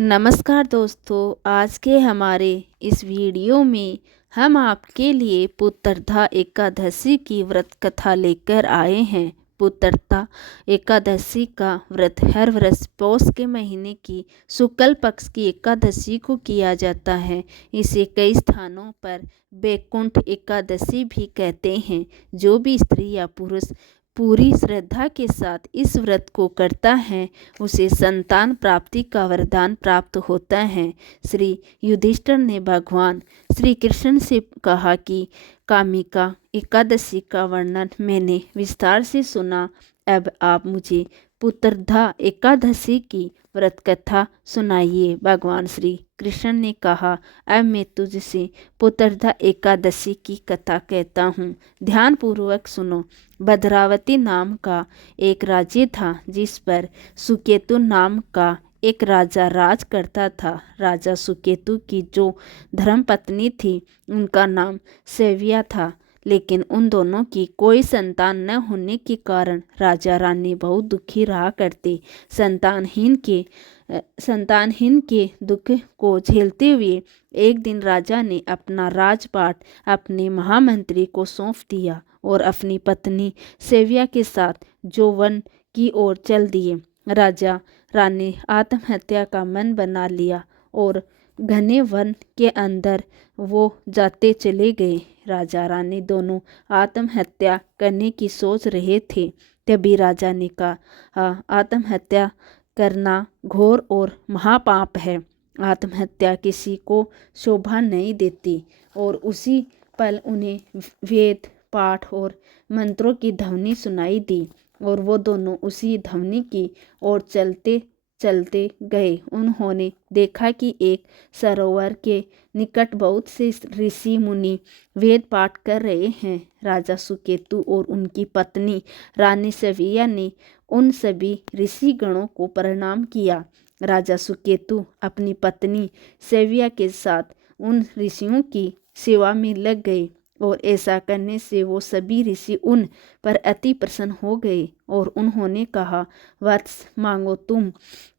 नमस्कार दोस्तों, आज के हमारे इस वीडियो में हम आपके लिए पुत्रदा एकादशी की व्रत कथा लेकर आए हैं। पुत्रदा एकादशी का व्रत हर वर्ष पौष के महीने की शुक्ल पक्ष की एकादशी को किया जाता है। इसे कई स्थानों पर बैकुंठ एकादशी भी कहते हैं। जो भी स्त्री या पुरुष पूरी श्रद्धा के साथ इस व्रत को करता है उसे संतान प्राप्ति का वरदान प्राप्त होता है। श्री युधिष्ठिर ने भगवान श्री कृष्ण से कहा कि कामिका एकादशी का वर्णन मैंने विस्तार से सुना, अब आप मुझे पुत्रदा एकादशी की व्रत कथा सुनाइए। भगवान श्री कृष्ण ने कहा, अब मैं तुझसे पुत्रदा एकादशी की कथा कहता हूँ, ध्यान पूर्वक सुनो। भद्रावती नाम का एक राज्य था जिस पर सुकेतु नाम का एक राजा राज करता था। राजा सुकेतु की जो धर्मपत्नी थी उनका नाम सेविया था, लेकिन उन दोनों की कोई संतान न होने के कारण राजा रानी बहुत दुखी रहा करते। संतानहीन के दुख को झेलते हुए एक दिन राजा ने अपना राजपाट अपने महामंत्री को सौंप दिया और अपनी पत्नी सेविया के साथ जो वन की ओर चल दिए। राजा रानी आत्महत्या का मन बना लिया और घने वन के अंदर वो जाते चले गए। राजा रानी दोनों आत्महत्या करने की सोच रहे थे। तभी राजा ने कहा, आत्महत्या करना घोर और महापाप है। आत्महत्या किसी को शोभा नहीं देती। और उसी पल उन्हें वेद पाठ और मंत्रों की ध्वनि सुनाई दी और वो दोनों उसी ध्वनि की ओर चलते चलते गए। उन्होंने देखा कि एक सरोवर के निकट बहुत से ऋषि मुनि वेद पाठ कर रहे हैं। राजा सुकेतु और उनकी पत्नी रानी सेविया ने उन सभी ऋषि गणों को प्रणाम किया। राजा सुकेतु अपनी पत्नी सेविया के साथ उन ऋषियों की सेवा में लग गए और ऐसा करने से वो सभी ऋषि उन पर अति प्रसन्न हो गए और उन्होंने कहा, वत्स मांगो, तुम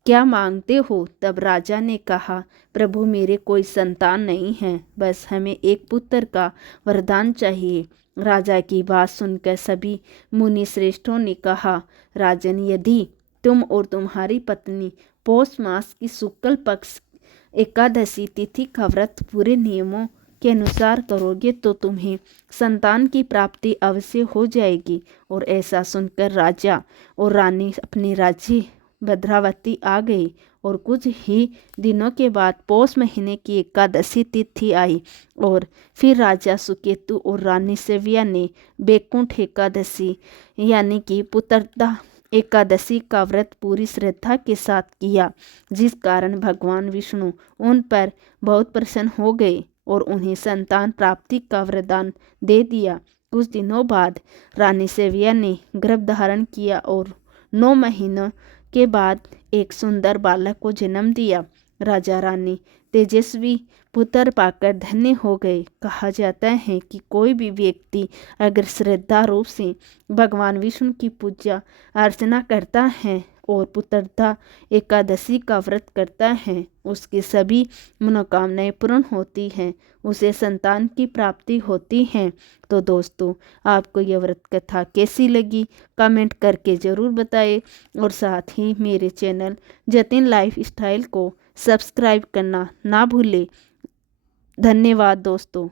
क्या मांगते हो? तब राजा ने कहा, प्रभु मेरे कोई संतान नहीं है, बस हमें एक पुत्र का वरदान चाहिए। राजा की बात सुनकर सभी मुनि श्रेष्ठों ने कहा, राजन, यदि तुम और तुम्हारी पत्नी पौष मास की शुक्ल पक्ष एकादशी तिथि का व्रत पूरे नियमों के अनुसार करोगे तो तुम्हें संतान की प्राप्ति अवश्य हो जाएगी। और ऐसा सुनकर राजा और रानी अपने राज्य भद्रावती आ गए और कुछ ही दिनों के बाद पौष महीने की एकादशी तिथि आई और फिर राजा सुकेतु और रानी सेविया ने बैकुंठ एकादशी यानी कि पुत्रदा एकादशी का व्रत पूरी श्रद्धा के साथ किया, जिस कारण भगवान विष्णु उन पर बहुत प्रसन्न हो गए और उन्हें संतान प्राप्ति का वरदान दे दिया। कुछ दिनों बाद रानी सेविया ने गर्भ धारण किया और 9 महीनों के बाद एक सुंदर बालक को जन्म दिया। राजा रानी तेजस्वी पुत्र पाकर धन्य हो गए। कहा जाता है कि कोई भी व्यक्ति अगर श्रद्धा रूप से भगवान विष्णु की पूजा अर्चना करता है और पुत्रदा एकादशी का व्रत करता है, उसकी सभी मनोकामनाएं पूर्ण होती हैं, उसे संतान की प्राप्ति होती है। तो दोस्तों, आपको यह व्रत कथा कैसी लगी कमेंट करके ज़रूर बताएं और साथ ही मेरे चैनल जतिन लाइफ स्टाइल को सब्सक्राइब करना ना भूलें। धन्यवाद दोस्तों।